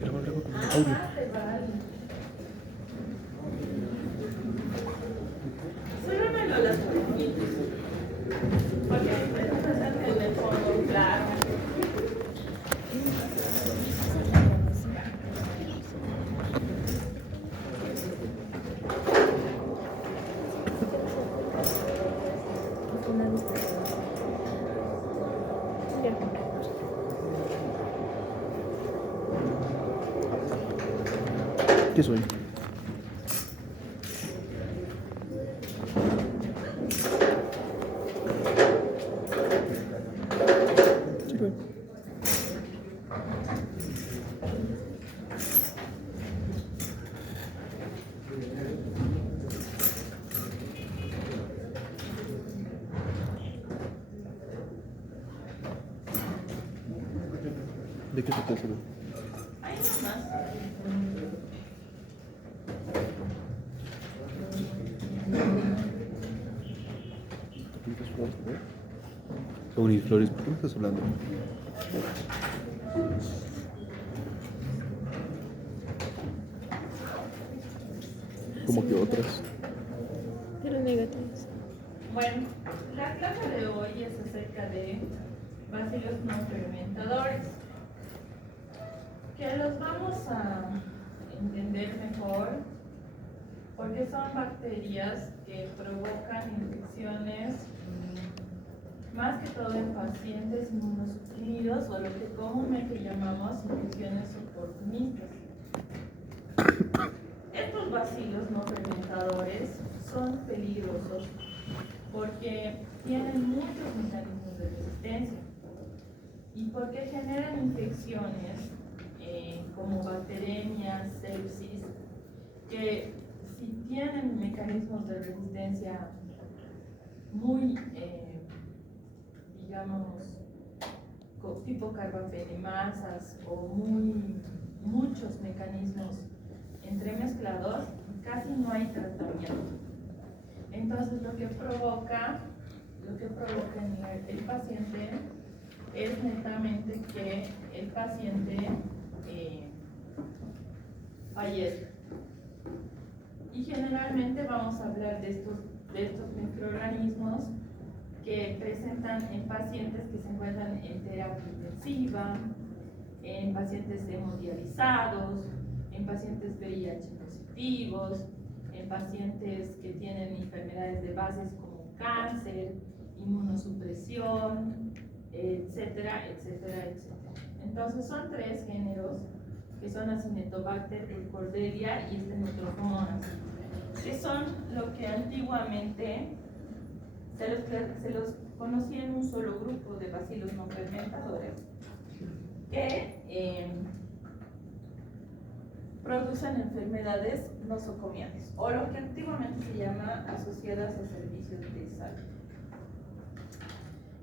Graba con el audio. Súbemelo a las pequeñitas. Porque después hacen el de fondo, claro. ¿Qué soy? Sí, pues. ¿De qué se trata? Ahí nomás. Uniflores, ¿por qué me estás hablando? Como que otras. Pero negativos. Bueno, la clase de hoy es acerca de bacilos no fermentadores, que los vamos a entender mejor porque son bacterias que provocan infecciones, más que todo en pacientes inmunosuprimidos o lo que comúnmente llamamos infecciones oportunistas. Estos bacilos no fermentadores son peligrosos porque tienen muchos mecanismos de resistencia y porque generan infecciones como bacteremias, sepsis, que si tienen mecanismos de resistencia muy, digamos, tipo carbapenemasas o muchos mecanismos entremezclados, casi no hay tratamiento. Entonces lo que provoca en el paciente es netamente que el paciente fallezca. Y generalmente vamos a hablar de estos microorganismos que presentan en pacientes que se encuentran en terapia intensiva, en pacientes hemodializados, en pacientes VIH positivos, en pacientes que tienen enfermedades de bases como cáncer, inmunosupresión, etcétera, etcétera, etcétera. Entonces son tres géneros que son Acinetobacter, Burkholderia y Stenotrophomonas, que son lo que antiguamente se los conocía en un solo grupo de bacilos no fermentadores que producen enfermedades nosocomiales, o lo que antiguamente se llama asociadas a servicios de salud.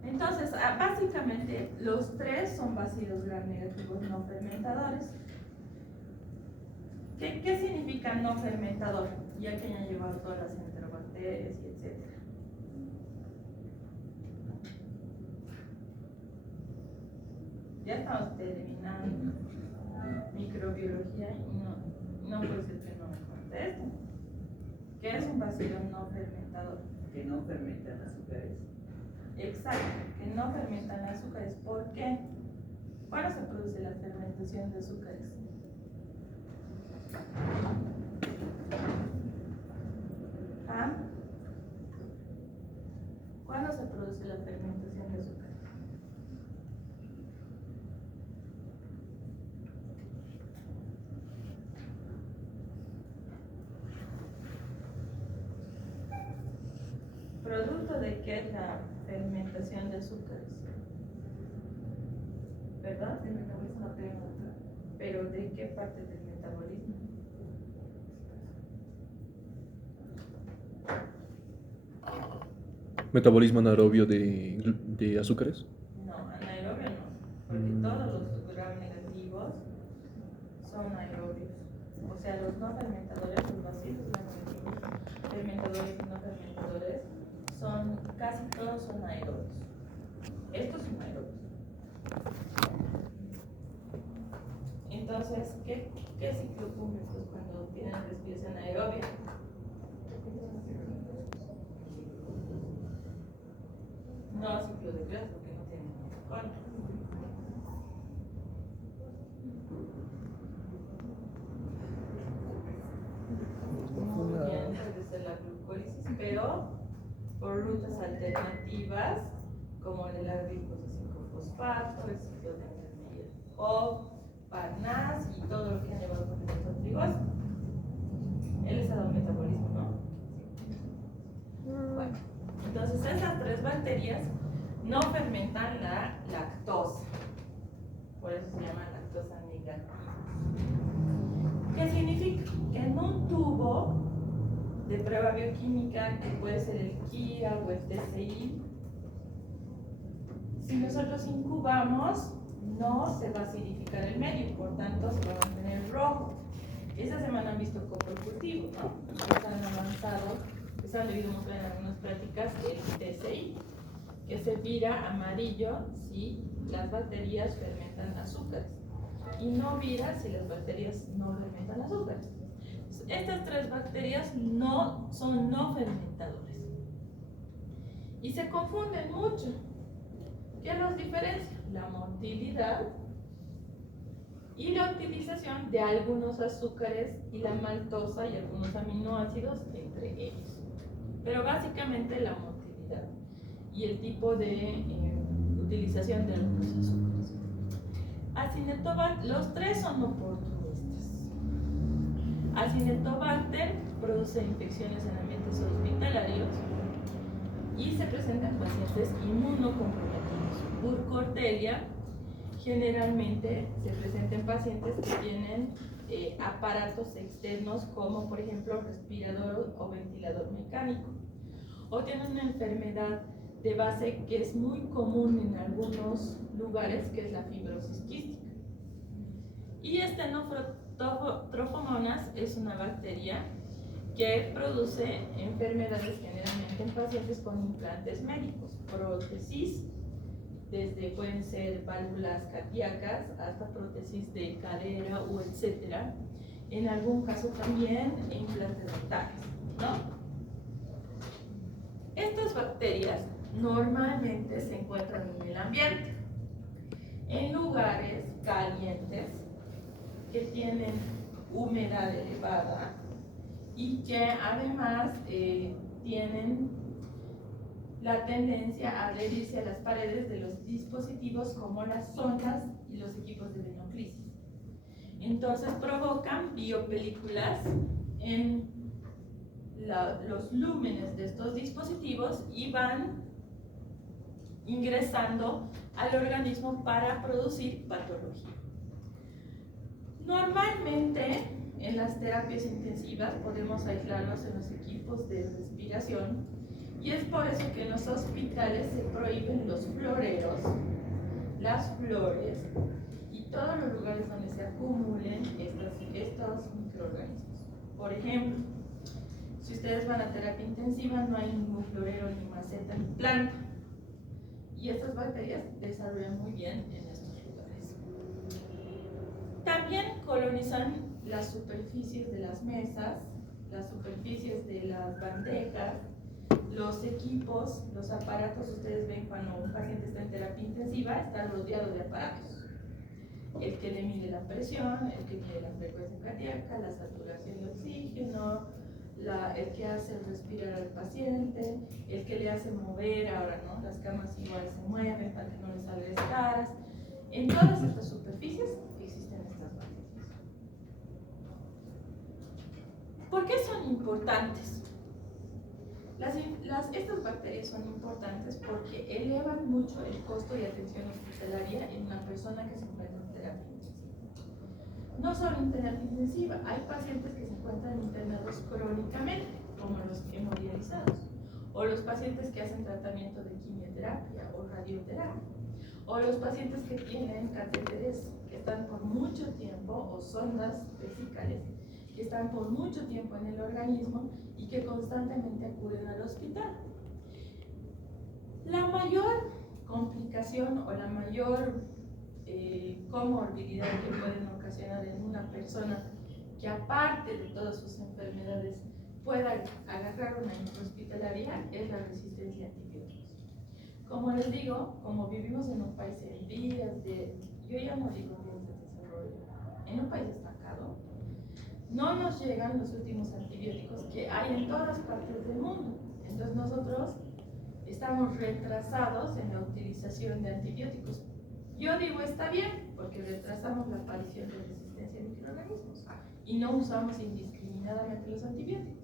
Entonces, básicamente, los tres son bacilos gram negativos no fermentadores. ¿Qué significa no fermentador? Ya que ya llevado todas las enterobacterias y etcétera. Ya estamos terminando microbiología y no puede ser que no me contesten. ¿Qué es un bacilo no fermentador? Que no fermentan azúcares. Exacto, que no fermentan azúcares. ¿Por qué? ¿Cuándo se produce la fermentación de azúcares? ¿Ah? ¿Cuándo se produce la fermentación de azúcares? ¿Producto de qué es la fermentación de azúcares? ¿Verdad? El metabolismo pregunta. ¿Pero de qué parte del metabolismo? ¿Metabolismo anaerobio de azúcares? No, anaerobio no, porque todos los gram negativos son aerobios. O sea, los no fermentadores, los bacilos gram negativos, fermentadores y no fermentadores, casi todos son aerobios. Estos son aerobios. ¿Qué ciclo cumplen pues, cuando tienen respiración aerobia? No ciclo de Krebs porque no tienen protocolo. Muy bien, puede ser la glucólisis, pero por rutas alternativas como el glicosa 5-fosfato, el ciclo de Mendeleev o Parnas y todo lo que han llevado con el trigos. El estado de metabolismo, ¿no? Bueno, entonces esas tres bacterias no fermentan la lactosa, por eso se llama lactosa negativa. ¿Qué significa? Que en un tubo de prueba bioquímica, que puede ser el KIA o el TCI, si nosotros incubamos, no se va a acidificar el medio, por tanto se va a mantener rojo. Esta semana han visto coprocultivo, ¿no? Están avanzados, están debido mostrar en algunas prácticas el TCI, que se vira amarillo si las bacterias fermentan azúcares y no vira si las bacterias no fermentan azúcares. Estas tres bacterias son no fermentadores y se confunden mucho. ¿Qué los diferencia? La motilidad y la utilización de algunos azúcares y la maltosa y algunos aminoácidos entre ellos. Pero básicamente la motilidad y el tipo de utilización de algunos azúcares. Acinetobacter, los tres son oportunistas. Acinetobacter produce infecciones en ambientes hospitalarios y se presenta en pacientes inmunocomprometidos. Burkholderia generalmente se presenta en pacientes que tienen aparatos externos como por ejemplo respirador o ventilador mecánico, o tienen una enfermedad de base que es muy común en algunos lugares, que es la fibrosis quística. Y Stenotropomonas es una bacteria que produce enfermedades generalmente en pacientes con implantes médicos, prótesis, desde pueden ser válvulas cardíacas hasta prótesis de cadera o etcétera, en algún caso también implantes dentales, ¿no? Estas bacterias normalmente se encuentran en el ambiente, en lugares calientes que tienen humedad elevada y que además tienen la tendencia a adherirse a las paredes de los dispositivos como las sondas y los equipos de venoclisis. Entonces provocan biopelículas en los lúmenes de estos dispositivos y van ingresando al organismo para producir patología. Normalmente en las terapias intensivas podemos aislarlos en los equipos de respiración y es por eso que en los hospitales se prohíben los floreros, las flores y todos los lugares donde se acumulen estos microorganismos. Por ejemplo, si ustedes van a terapia intensiva no hay ningún florero, ni maceta, ni planta. Y estas bacterias desarrollan muy bien en estos lugares. También colonizan las superficies de las mesas, las superficies de las bandejas, los equipos, los aparatos. Ustedes ven cuando un paciente está en terapia intensiva, está rodeado de aparatos. El que le mide la presión, el que mide la frecuencia cardíaca, la saturación de oxígeno, el que hace respirar al paciente, el que le hace mover, ahora no, las camas igual se mueven para que no les salga escaras. En todas estas superficies existen estas bacterias. ¿Por qué son importantes? Estas bacterias son importantes porque elevan mucho el costo de atención hospitalaria en una persona que se encuentra en terapia intensiva. No solo en terapia intensiva, hay pacientes que se encuentran internados crónicamente, como los hemodializados, o los pacientes que hacen tratamiento de quimioterapia o radioterapia, o los pacientes que tienen catéteres que están por mucho tiempo, o sondas vesicales que están por mucho tiempo en el organismo y que constantemente acuden al hospital. La mayor complicación o la mayor comorbilidad que pueden ocasionar en una persona que aparte de todas sus enfermedades pueda agarrar una intrahospitalaria es la resistencia a antibióticos. Como les digo, como vivimos en un país en vías de, yo ya no digo vías de desarrollo, en un país estancado, no nos llegan los últimos antibióticos que hay en todas partes del mundo. Entonces nosotros estamos retrasados en la utilización de antibióticos. Yo digo está bien, porque retrasamos la aparición de resistencia a microorganismos y no usamos indiscriminadamente los antibióticos.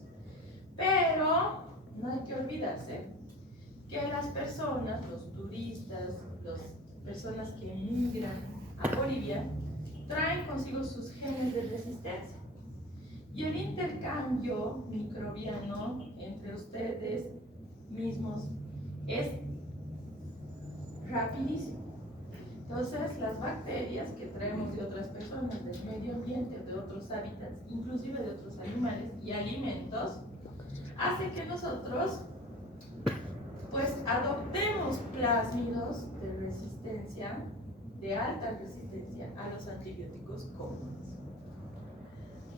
Pero no hay que olvidarse que las personas, los turistas, las personas que emigran a Bolivia, traen consigo sus genes de resistencia. Y el intercambio microbiano entre ustedes mismos es rapidísimo. Entonces, las bacterias que traemos de otras personas, del medio ambiente, de otros hábitats, inclusive de otros animales y alimentos, hace que nosotros pues adoptemos plásmidos de resistencia, de alta resistencia a los antibióticos comunes.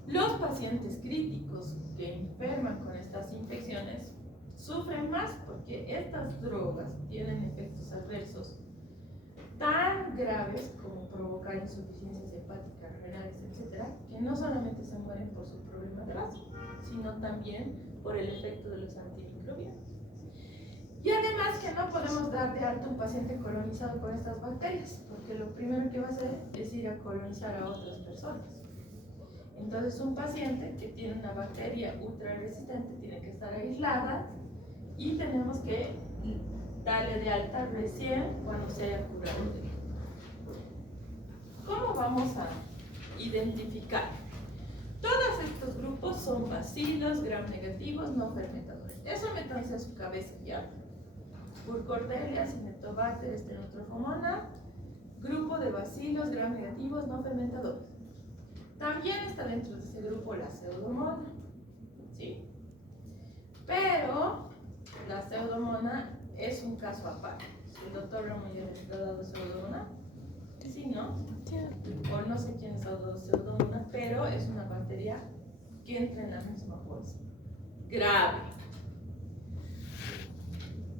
Los pacientes críticos que enferman con estas infecciones sufren más porque estas drogas tienen efectos adversos tan graves como provocar insuficiencias hepáticas, renales, etc., que no solamente se mueren por su problema de base, sino también por el efecto de los antimicrobianos. Y además que no podemos dar de alta a un paciente colonizado con estas bacterias, porque lo primero que va a hacer es ir a colonizar a otras personas. Entonces un paciente que tiene una bacteria ultra resistente tiene que estar aislada y tenemos que darle de alta recién cuando se haya curado de él. ¿Cómo vamos a identificar? Todos estos grupos son bacilos, gram negativos, no fermentadores. Eso métanse a su cabeza ya. Burkholderia, Cinetobacter, Stenotrophomonas, grupo de bacilos, gram negativos, no fermentadores. También está dentro de ese grupo la pseudomonas, ¿sí? Pero la pseudomonas es un caso aparte. El doctor Ramón ya les ha dado pseudomonas, sí, ¿no? O no sé quién les ha dado pseudomonas, pero es una bacteria que entra en la misma bolsa. Grave.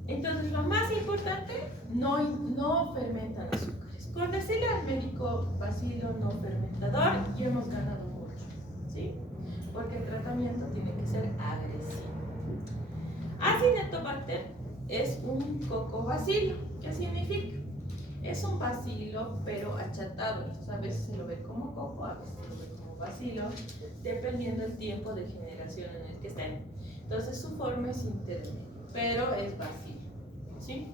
Entonces, lo más importante, no fermentan azúcares. Con decirle al médico bacilo no fermentador, ya hemos ganado mucho, ¿sí? Porque el tratamiento tiene que ser agresivo. Acinetobacter es un cocobacilo. ¿Qué significa? Es un bacilo, pero achatado. Entonces, a veces se lo ve como coco, a veces se lo ve como bacilo, dependiendo del tiempo de generación en el que estén. Entonces, su forma es intermedia, pero es bacilo, ¿sí?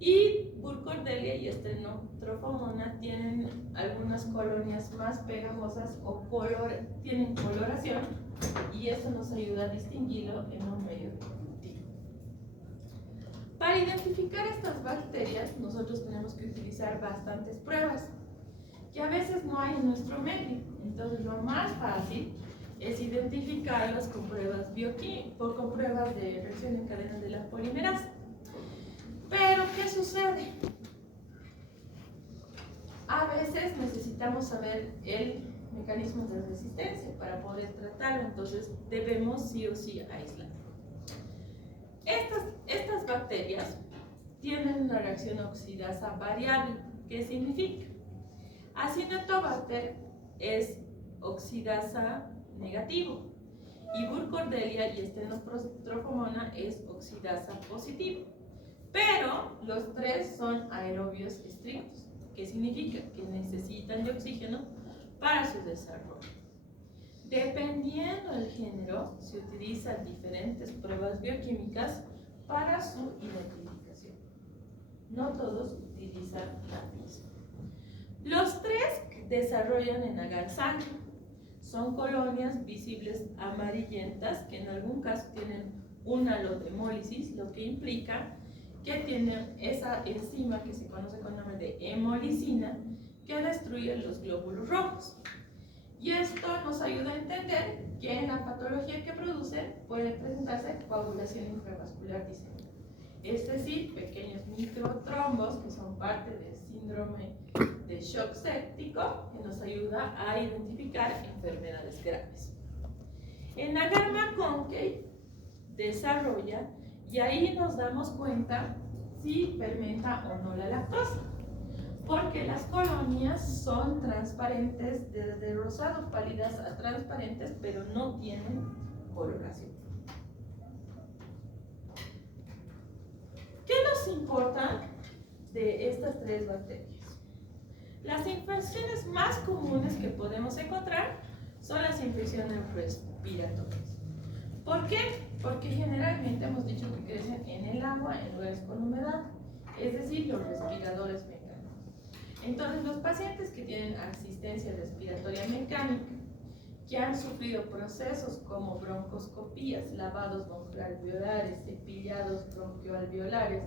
Y Burkholderia y Stenotrophomonas tienen algunas colonias más pegajosas o tienen coloración, y eso nos ayuda a distinguirlo en un medio de cultivo. Para identificar estas bacterias, nosotros tenemos que utilizar bastantes pruebas, que a veces no hay en nuestro medio. Entonces, lo más fácil es identificarlas con pruebas con pruebas de reacción en cadena de la polimerasa. Pero, ¿qué sucede? A veces necesitamos saber el mecanismo de resistencia para poder tratarlo, entonces debemos sí o sí aislar. Estas bacterias tienen una reacción oxidasa variable. ¿Qué significa? Acinetobacter es oxidasa negativo y Burkholderia y Stenotrophomonas es oxidasa positivo. Pero los tres son aerobios estrictos. ¿Qué significa? Que necesitan de oxígeno para su desarrollo. Dependiendo del género, se utilizan diferentes pruebas bioquímicas para su identificación. No todos utilizan la misma. Los tres desarrollan en agar sangre. Son colonias visibles amarillentas que en algún caso tienen un halo de hemólisis, lo que implica que tienen esa enzima que se conoce con el nombre de hemolicina, que destruye los glóbulos rojos. Y esto nos ayuda a entender que en la patología que producen puede presentarse coagulación intravascular diseminada. es decir, pequeños microtrombos que son parte del síndrome de shock séptico, que nos ayuda a identificar enfermedades graves. En Agar-McConkey desarrolla, y ahí nos damos cuenta si fermenta o no la lactosa, porque las colonias son transparentes, desde rosado pálidas a transparentes, pero no tienen coloración. ¿Qué nos importa de estas tres bacterias? Las infecciones más comunes que podemos encontrar son las infecciones respiratorias. ¿Por qué? Porque generalmente hemos dicho que crecen en el agua, en lugares con humedad, es decir, los respiradores mecánicos. Entonces, los pacientes que tienen asistencia respiratoria mecánica, que han sufrido procesos como broncoscopías, lavados broncoalveolares, cepillados broncoalveolares,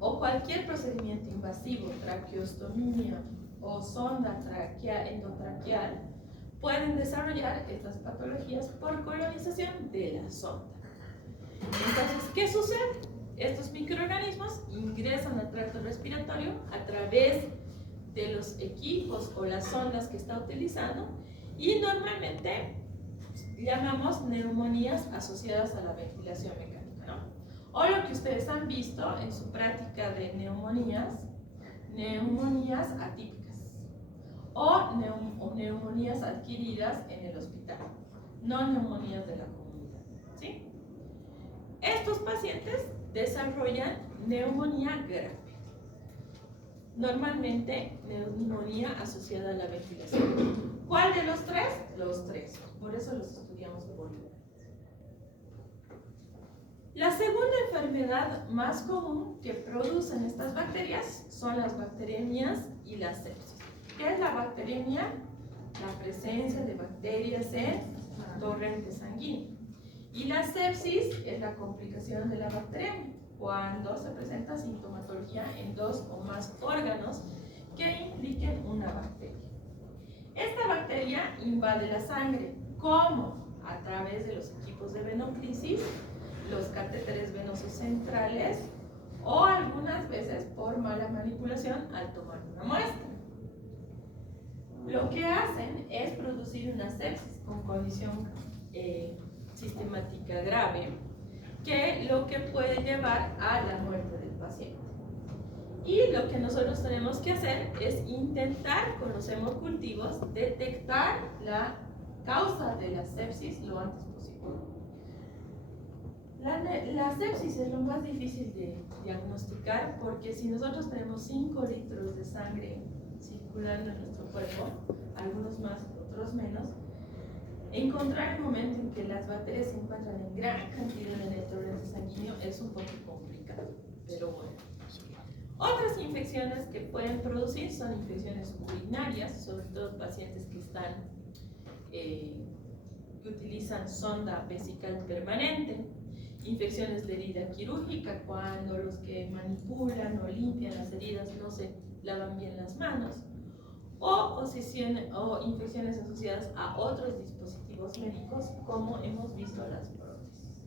o cualquier procedimiento invasivo, traqueostomía o sonda endotraqueal, pueden desarrollar estas patologías por colonización de la sonda. Entonces, ¿qué sucede? Estos microorganismos ingresan al tracto respiratorio a través de los equipos o las sondas que está utilizando y normalmente llamamos neumonías asociadas a la ventilación mecánica, ¿no? O lo que ustedes han visto en su práctica de neumonías atípicas o neumonías adquiridas en el hospital, no neumonías de la comunidad, ¿sí? Estos pacientes desarrollan neumonía grave, normalmente neumonía asociada a la ventilación. ¿Cuál de los tres? Los tres, por eso los estudiamos por igual. La segunda enfermedad más común que producen estas bacterias son las bacteremias y la sepsis. ¿Qué es la bacteremia? La presencia de bacterias en torrente sanguíneo. Y la sepsis es la complicación de la bacteremia, cuando se presenta sintomatología en dos o más órganos que impliquen una bacteria. Esta bacteria invade la sangre, ¿cómo? A través de los equipos de venoclisis, los catéteres venosos centrales o algunas veces por mala manipulación al tomar una muestra. Lo que hacen es producir una sepsis con condición sistemática grave, que lo que puede llevar a la muerte del paciente. Y lo que nosotros tenemos que hacer es intentar con los hemocultivos detectar la causa de la sepsis lo antes posible. La sepsis es lo más difícil de diagnosticar porque si nosotros tenemos 5 litros de sangre circulando en nuestro cuerpo, algunos más, otros menos, encontrar el momento en que las bacterias se encuentran en gran cantidad en el torrente sanguíneo es un poco complicado, pero bueno. Otras infecciones que pueden producir son infecciones urinarias, sobre todo pacientes que utilizan sonda vesical permanente, infecciones de herida quirúrgica, cuando los que manipulan o limpian las heridas no se lavan bien las manos, o infecciones asociadas a otros dispositivos médicos, como hemos visto las prótesis.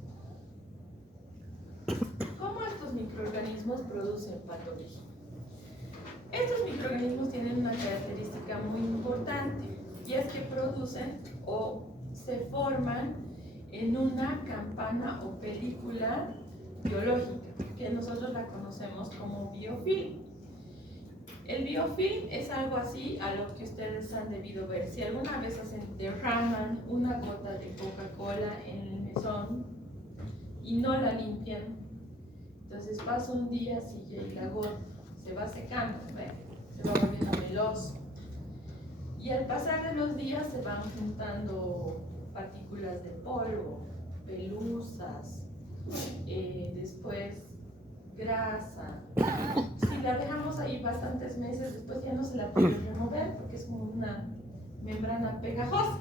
¿Cómo estos microorganismos producen patología? Estos microorganismos tienen una característica muy importante, y es que producen o se forman en una campana o película biológica, que nosotros la conocemos como biofilm. El biofilm es algo así a lo que ustedes han debido ver. Si alguna vez derraman una gota de Coca-Cola en el mesón y no la limpian, entonces pasa un día y la gota se va secando, ¿ve? Se va volviendo meloso. Y al pasar de los días se van juntando partículas de polvo, pelusas, después grasa. Si la dejamos ahí bastantes meses, después ya no se la puede remover porque es como una membrana pegajosa.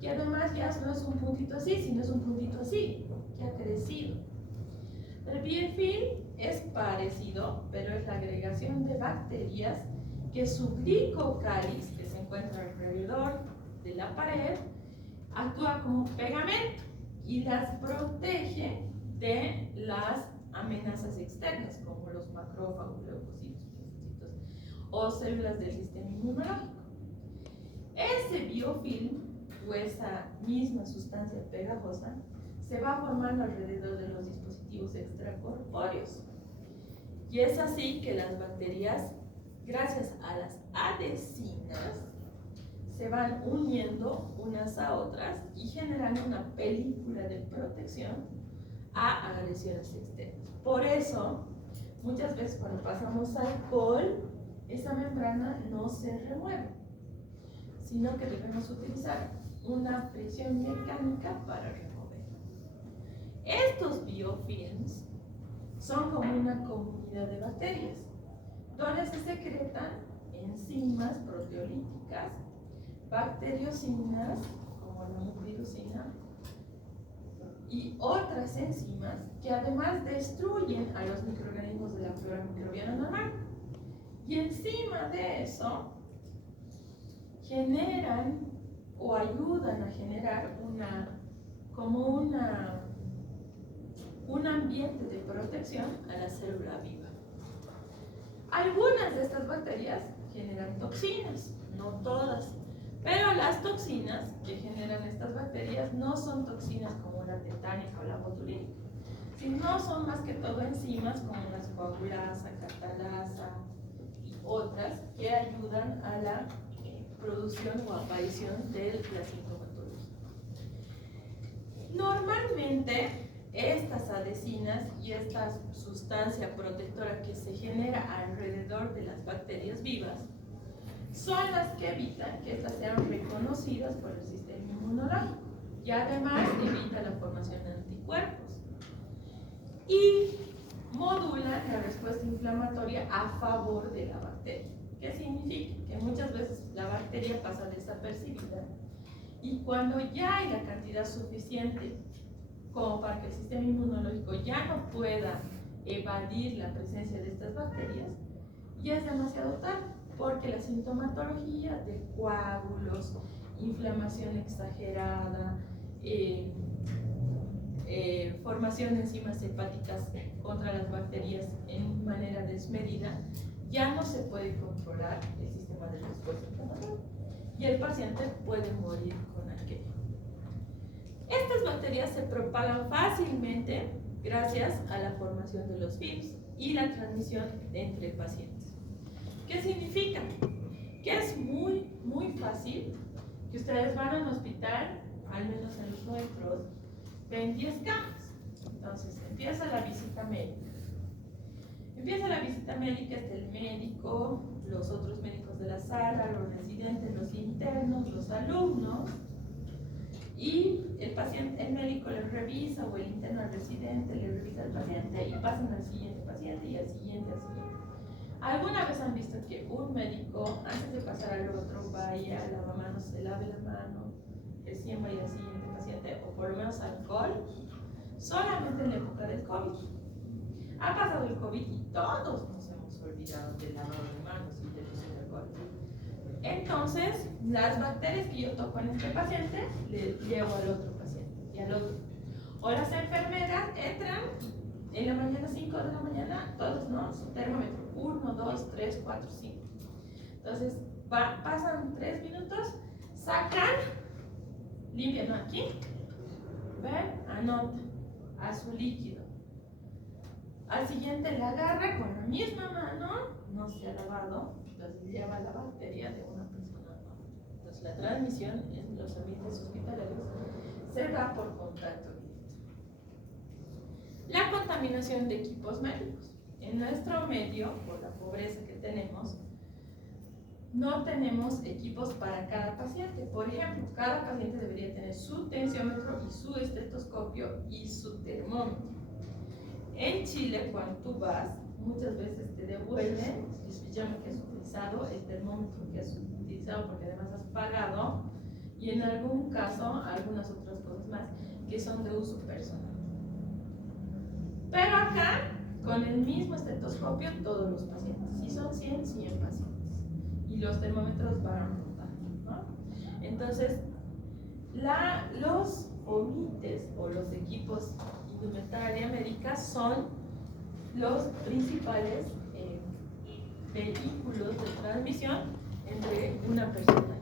Y además ya no es un puntito así, sino es un puntito así, que ha crecido. El biofilm es parecido, pero es la agregación de bacterias que su glicocáliz, que se encuentra alrededor de la pared, actúa como pegamento y las protege de las amenazas externas, como los macrófagos, leucocitos, linfocitos o células del sistema inmunológico. Ese biofilm o esa misma sustancia pegajosa se va formando alrededor de los dispositivos extracorpóreos. Y es así que las bacterias, gracias a las adhesinas, se van uniendo unas a otras y generando una película de protección a agresiones externas. Por eso, muchas veces cuando pasamos alcohol, esa membrana no se remueve, sino que debemos utilizar una fricción mecánica para remover. Estos biofilms son como una comunidad de bacterias, donde se secretan enzimas proteolíticas, bacteriocinas, como la mucilocina, y otras enzimas que además destruyen a los microorganismos de la flora microbiana normal. Y encima de eso, generan o ayudan a generar un ambiente de protección a la célula viva. Algunas de estas bacterias generan toxinas, no todas, pero las toxinas que generan estas bacterias no son toxinas como la tetánica o la botulínica, sino son más que todo enzimas como la coagulasa, catalasa y otras que ayudan a la producción o aparición de la sintomatología. Normalmente, estas adhesinas y esta sustancia protectora que se genera alrededor de las bacterias vivas son las que evitan que estas sean reconocidas por el sistema inmunológico y además evita la formación de anticuerpos y modulan la respuesta inflamatoria a favor de la bacteria. ¿Qué significa? Que muchas veces la bacteria pasa desapercibida y cuando ya hay la cantidad suficiente como para que el sistema inmunológico ya no pueda evadir la presencia de estas bacterias, ya es demasiado tarde, porque la sintomatología de coágulos, inflamación exagerada, formación de enzimas hepáticas contra las bacterias en manera desmedida, ya no se puede controlar el sistema de respuesta inflamatoria y el paciente puede morir con aquello. Estas bacterias se propagan fácilmente gracias a la formación de los films y la transmisión entre pacientes. ¿Qué significa? Que es muy fácil que ustedes van a un hospital, al menos en los nuestros, ven 10 camas. Entonces empieza la visita médica. Empieza la visita médica, está el médico, los otros médicos de la sala, los residentes, los internos, los alumnos, y el paciente, el médico le revisa, o el interno al residente le revisa al paciente y pasan al siguiente paciente y al siguiente, al siguiente. ¿Alguna vez han visto que un médico, antes de pasar al otro, vaya, lava manos, se lave la mano, recién vaya al siguiente paciente, o por lo menos alcohol? Solamente en la época del COVID. Ha pasado el COVID y todos nos hemos olvidado del lavado de manos y del uso de alcohol. Entonces, las bacterias que yo toco en este paciente, le llevo al otro paciente y al otro. O las enfermeras entran en la mañana, 5 de la mañana, todos, ¿no? Su termómetro, 1, 2, 3, 4, 5. Entonces, pasan 3 minutos, sacan, limpian aquí, ven, anotan a su líquido. Al siguiente la agarra con la misma mano, no se ha lavado, entonces lleva la bacteria de una persona a otra. Entonces la transmisión en los ambientes hospitalarios se da por contacto directo. La contaminación de equipos médicos. En nuestro medio, por la pobreza que tenemos, no tenemos equipos para cada paciente. Por ejemplo, cada paciente debería tener su tensiómetro y su estetoscopio y su termómetro. En Chile, cuando tú vas, muchas veces te devuelven el sistema que has utilizado, el termómetro que has utilizado, porque además has pagado, y en algún caso, algunas otras cosas más que son de uso personal. Pero acá, con el mismo estetoscopio, todos los pacientes. Si son 100, 100 pacientes. Y los termómetros van rotando, ¿no? Entonces, los OMITES o los equipos indumentaria médica son los principales vehículos de transmisión entre una persona y otra.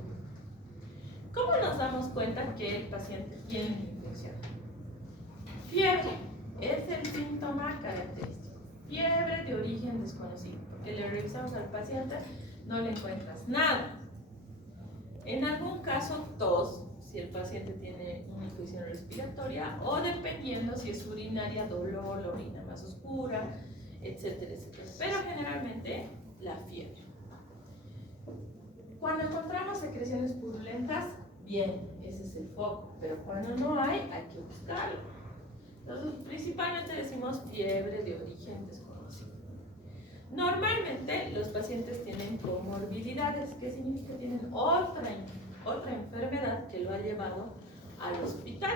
¿Cómo nos damos cuenta que el paciente tiene una infección? Fiebre es el síntoma característico. Fiebre de origen desconocido, porque le revisamos al paciente, no le encuentras nada. En algún caso, tos, si el paciente tiene una infección respiratoria, o dependiendo si es urinaria, dolor, la orina más oscura, etcétera, etcétera. Pero generalmente la fiebre. Cuando encontramos secreciones purulentas, bien, ese es el foco, pero cuando no hay que buscarlo. Entonces, principalmente decimos fiebre de origen desconocido. Normalmente los pacientes tienen comorbilidades, ¿qué significa? Tienen otra enfermedad que lo ha llevado al hospital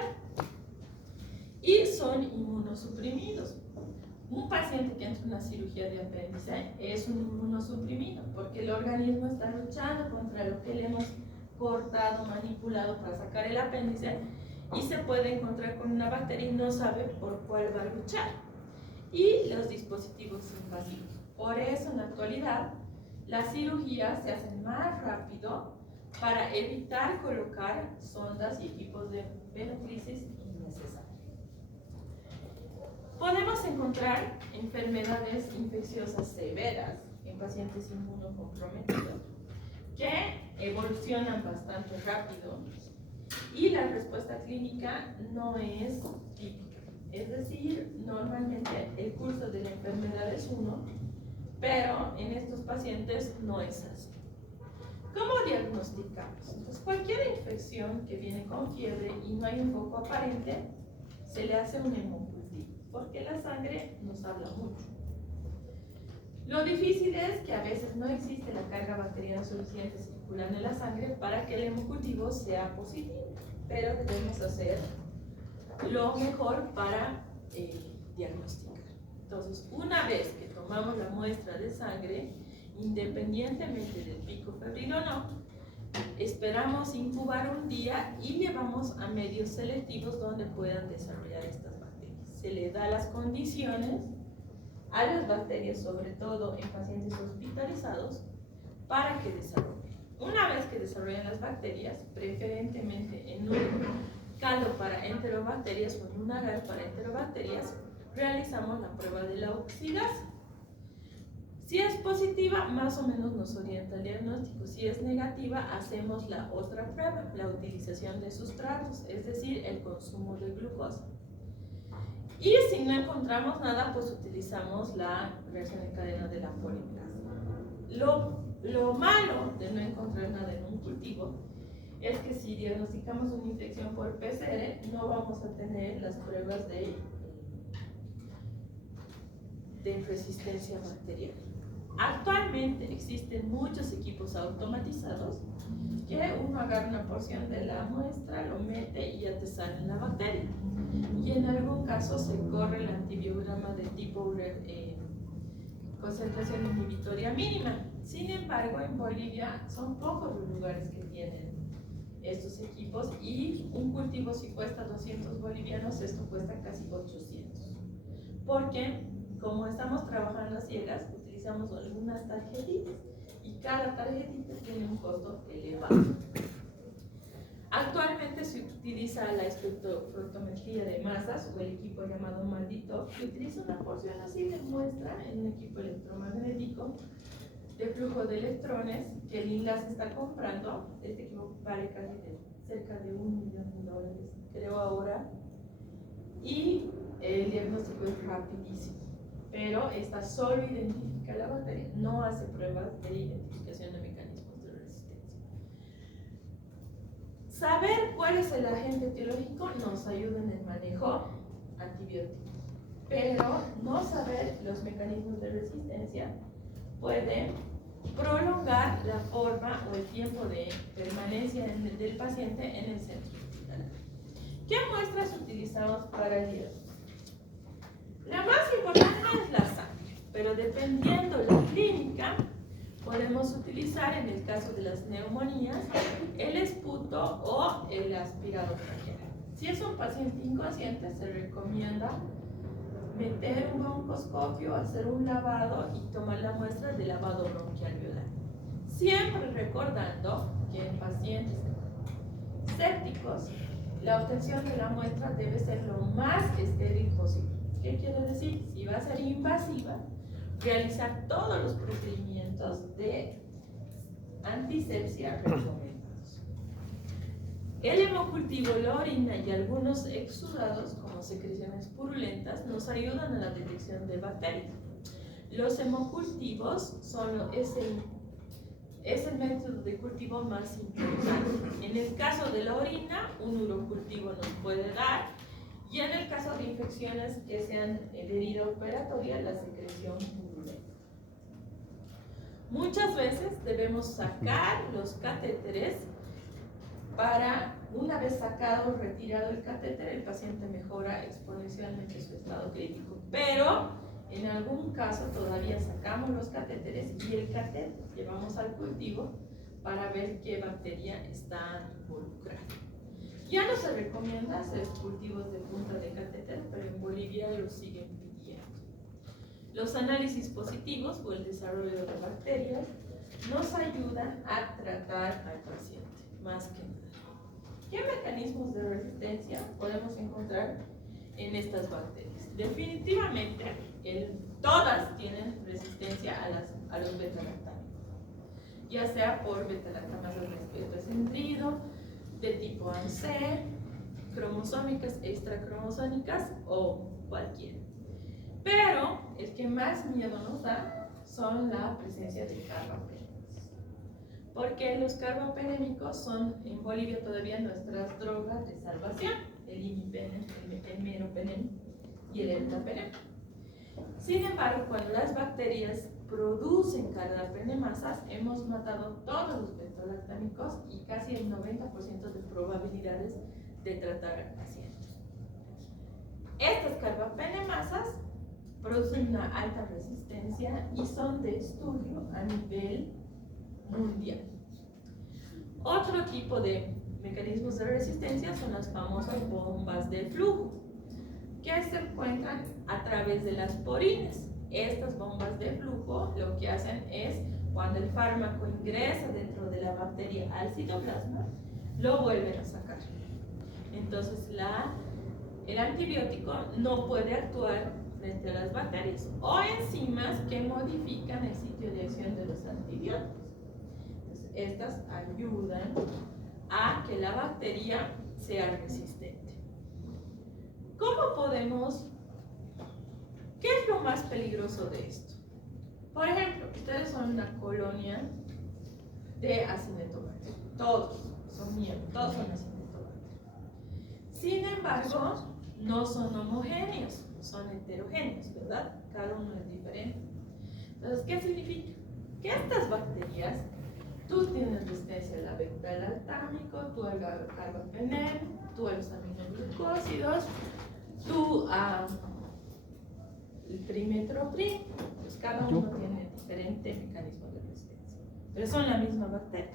y son inmunosuprimidos. Un paciente que entra en una cirugía de apéndice es un inmunosuprimido porque el organismo está luchando contra lo que le hemos cortado, manipulado para sacar el apéndice y se puede encontrar con una bacteria y no sabe por cuál va a luchar. Y los dispositivos invasivos. Por eso en la actualidad las cirugías se hacen más rápido para evitar colocar sondas y equipos de venoclisis innecesarios. Podemos encontrar enfermedades infecciosas severas en pacientes inmunocomprometidos que evolucionan bastante rápido y la respuesta clínica no es típica. Es decir, normalmente el curso de la enfermedad es uno, pero en estos pacientes no es así. ¿Cómo diagnosticamos? Entonces, cualquier infección que viene con fiebre y no hay un foco aparente, se le hace un hemocultivo, porque la sangre nos habla mucho. Lo difícil es que a veces no existe la carga bacteriana suficiente circulando en la sangre para que el hemocultivo sea positivo, pero debemos hacer lo mejor para diagnosticar. Entonces, una vez que tomamos la muestra de sangre, independientemente del pico febril o no, esperamos incubar un día y llevamos a medios selectivos donde puedan desarrollar estas bacterias. Se le da las condiciones a las bacterias, sobre todo en pacientes hospitalizados, para que desarrollen. Una vez que desarrollan las bacterias, preferentemente en un caldo para enterobacterias o en un agar para enterobacterias, realizamos la prueba de la oxidasa. Si es positiva, más o menos nos orienta el diagnóstico. Si es negativa, hacemos la otra prueba, la utilización de sustratos, es decir, el consumo de glucosa. Y si no encontramos nada, pues utilizamos la reacción en cadena de la polimerasa. Lo malo de no encontrar nada en un cultivo es que si diagnosticamos una infección por PCR, no vamos a tener las pruebas de resistencia bacteriana. Actualmente existen muchos equipos automatizados que uno agarra una porción de la muestra, lo mete y ya te sale la bacteria. Y en algún caso se corre el antibiograma de tipo concentración inhibitoria mínima. Sin embargo, en Bolivia son pocos los lugares que tienen estos equipos y un cultivo si cuesta 200 bolivianos, esto cuesta casi 800. Porque como estamos trabajando a ciegas, utilizamos algunas tarjetitas y cada tarjetita tiene un costo elevado. Actualmente se utiliza la espectrofotometría de masas o el equipo llamado Maldito, que utiliza una porción así de muestra en un equipo electromagnético de flujo de electrones que el INLAS está comprando. Este equipo vale casi cerca de $1 millón, creo ahora, y el diagnóstico es rapidísimo, pero esta solo identifica la bacteria, no hace pruebas de identificación de mecanismos de resistencia. Saber cuál es el agente etiológico nos ayuda en el manejo antibiótico, pero no saber los mecanismos de resistencia puede prolongar la forma o el tiempo de permanencia del paciente en el centro hospitalario. ¿Qué muestras utilizamos para el diagnóstico? La más importante es la sangre, pero dependiendo la clínica, podemos utilizar, en el caso de las neumonías, el esputo o el aspirado traqueal. Si es un paciente inconsciente, se recomienda meter un broncoscopio, hacer un lavado y tomar la muestra de lavado bronquialveolar. Siempre recordando que en pacientes sépticos la obtención de la muestra debe ser lo más estéril posible. ¿Qué quiere decir? Si va a ser invasiva, realizar todos los procedimientos de antisepsia recomendados. El hemocultivo, la orina y algunos exudados, como secreciones purulentas, nos ayudan a la detección de bacterias. Los hemocultivos es el método de cultivo más importante. En el caso de la orina, un urocultivo nos puede dar, y en el caso de infecciones que sean de herida operatoria, la secreción purulenta. Muchas veces debemos sacar los catéteres para, una vez sacado, retirado el catéter, el paciente mejora exponencialmente su estado crítico. Pero en algún caso todavía sacamos los catéteres y el catéter llevamos al cultivo para ver qué bacteria está involucrada. Ya no se recomienda hacer cultivos de punta de catéter, pero en Bolivia lo siguen pidiendo. Los análisis positivos o el desarrollo de bacterias nos ayudan a tratar al paciente, más que nada. ¿Qué mecanismos de resistencia podemos encontrar en estas bacterias? Definitivamente, todas tienen resistencia a los beta-lactámicos, ya sea por beta-lactamato resveratrol de tipo ANC, cromosómicas, extracromosómicas o cualquiera. Pero el que más miedo nos da son la presencia de carbapenémicos, porque los carbapenémicos son en Bolivia todavía nuestras drogas de salvación, el imipenem, el meropenem y el ertapenem. Sin embargo, cuando las bacterias producen carbapenemasas, hemos matado todos los beta-lactámicos y casi el 90% de probabilidades de tratar al paciente. Estas carbapenemasas producen una alta resistencia y son de estudio a nivel mundial. Otro tipo de mecanismos de resistencia son las famosas bombas de flujo, que se encuentran a través de las porinas. Estas bombas de flujo lo que hacen es, cuando el fármaco ingresa dentro de la bacteria al citoplasma, lo vuelven a sacar. Entonces el antibiótico no puede actuar frente a las bacterias o enzimas que modifican el sitio de acción de los antibióticos. Entonces, estas ayudan a que la bacteria sea resistente. ¿Cómo podemos? ¿Qué es lo más peligroso de esto? Por ejemplo, ustedes son una colonia de Acinetobacter. Todos son miembros, todos son Acinetobacter. Sin embargo, no son homogéneos, son heterogéneos, ¿verdad? Cada uno es diferente. Entonces, ¿qué significa? Que estas bacterias, tú tienes resistencia al beta-lactámico, tú al carbapenem, tú a los aminoglucósidos, tú a el trimetoprim, pues cada uno tiene diferente mecanismo de resistencia, pero son la misma bacteria.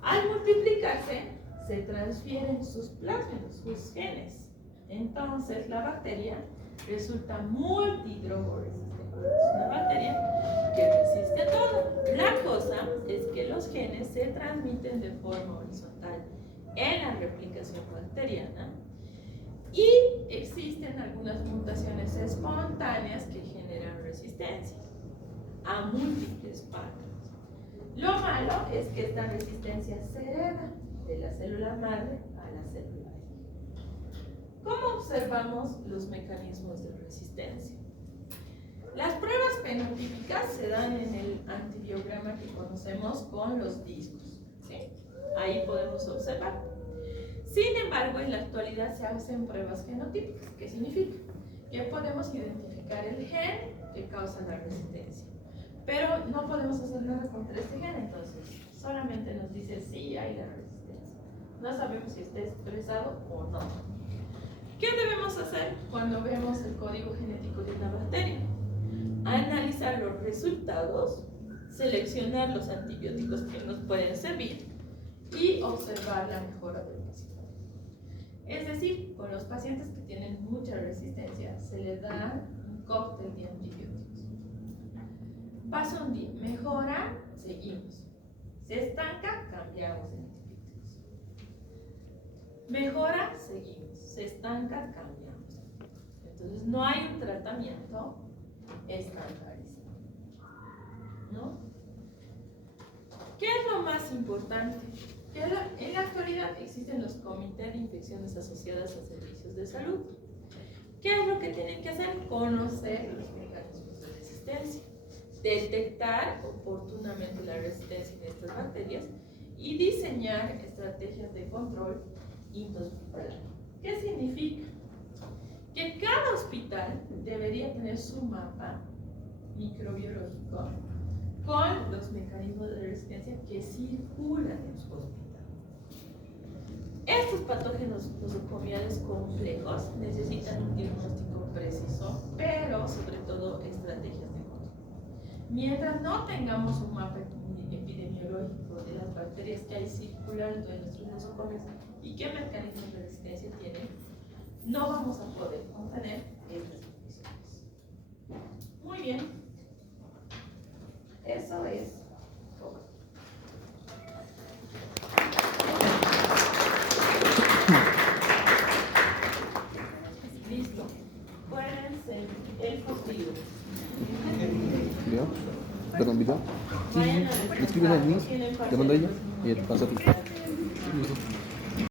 Al multiplicarse, se transfieren sus plásmidos, sus genes. Entonces la bacteria resulta multidrogoresistente. Es una bacteria que resiste a todo. La cosa es que los genes se transmiten de forma horizontal en la replicación bacteriana. Y existen algunas mutaciones espontáneas que generan resistencia a múltiples patrones. Lo malo es que esta resistencia se hereda de la célula madre a la célula hija. ¿Cómo observamos los mecanismos de resistencia? Las pruebas fenotípicas se dan en el antibiograma que conocemos con los discos, ¿sí? Ahí podemos observar. Sin embargo, en la actualidad se hacen pruebas fenotípicas. ¿Qué significa? Que podemos identificar el gen que causa la resistencia, pero no podemos hacer nada contra este gen, entonces solamente nos dice si hay la resistencia. No sabemos si está expresado o no. ¿Qué debemos hacer cuando vemos el código genético de una bacteria? Analizar los resultados, seleccionar los antibióticos que nos pueden servir y observar la mejora del paciente. Es decir, con los pacientes que tienen mucha resistencia se les da un cóctel de antibióticos. Pasa un día, mejora, seguimos. Se estanca, cambiamos de antibióticos. Mejora, seguimos. Se estanca, cambiamos. Entonces no hay un tratamiento estandarizado, ¿no? ¿Qué es lo más importante? Que en la actualidad existen los comités de infecciones asociadas a servicios de salud. ¿Qué es lo que tienen que hacer? Conocer los mecanismos de resistencia, detectar oportunamente la resistencia en estas bacterias y diseñar estrategias de control intrahospitalario. ¿Qué significa? Que cada hospital debería tener su mapa microbiológico con los mecanismos de resistencia que circulan en su hospital. Estos patógenos nosocomiales complejos necesitan un diagnóstico preciso, pero sobre todo estrategias de control. Mientras no tengamos un mapa epidemiológico de las bacterias que hay circulando en nuestros nosocomios y qué mecanismos de resistencia tienen, no vamos a poder contener estas infecciones. Muy bien. Eso es todo. Listo. Acuérdense, el positivo. ¿Video? ¿Perdón, video? Vayan a Me escriben a mí, tienen te mando a ella parciales. y él pasa a ti. Listo.